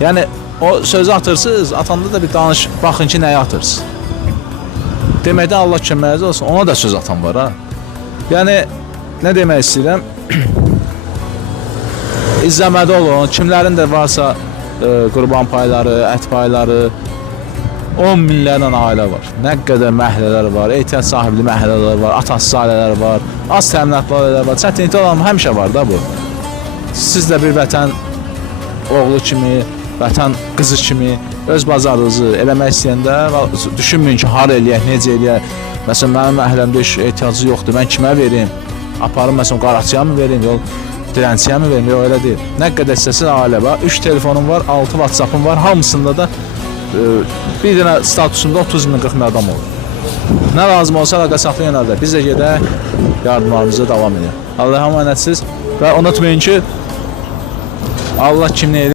Yəni o sözü atırsınız, atanda da bir danış, baxın ki, nəyə atırsınız. Deməkdə Allah köməyiniz olsun, ona da söz atan var ha. Yəni nə demək istəyirəm? İzləmədə olun, kimlərin də varsa qurban payları, ət payları, 10 minlərlə ailə var. Nə qədər məhəllələr var, ehtiyac sahibli məhəllələr var, atasız ailələr var, az təminatlı ailələr var. Çətinlikdə olan həmişə var da bu. Siz də bir vətən oğlu kimi, vətən qızı kimi öz bazarınızı eləmək istəyəndə düşünməyin ki, har eləyək, necə eləyək. Məsələn, mənim məhəlləmdə ehtiyacı yoxdur, mən kimə verim? Aparım, məsələn, qaraqçıya mı verim, dilənçiyə mi verim, yox, elə deyil. Nə qədər istəsin ailə var, 3 telefonum var, 6 WhatsApp'ım var, hamısında da bir dənə statusunda 30 min 40 min adam olur. Nə lazım olsa əlaqə saxlayın əldə. Biz də gedək, yardımlarımıza davam edək. Allah'a əmanətsiz və unutmayın ki, Allah kim nə edir?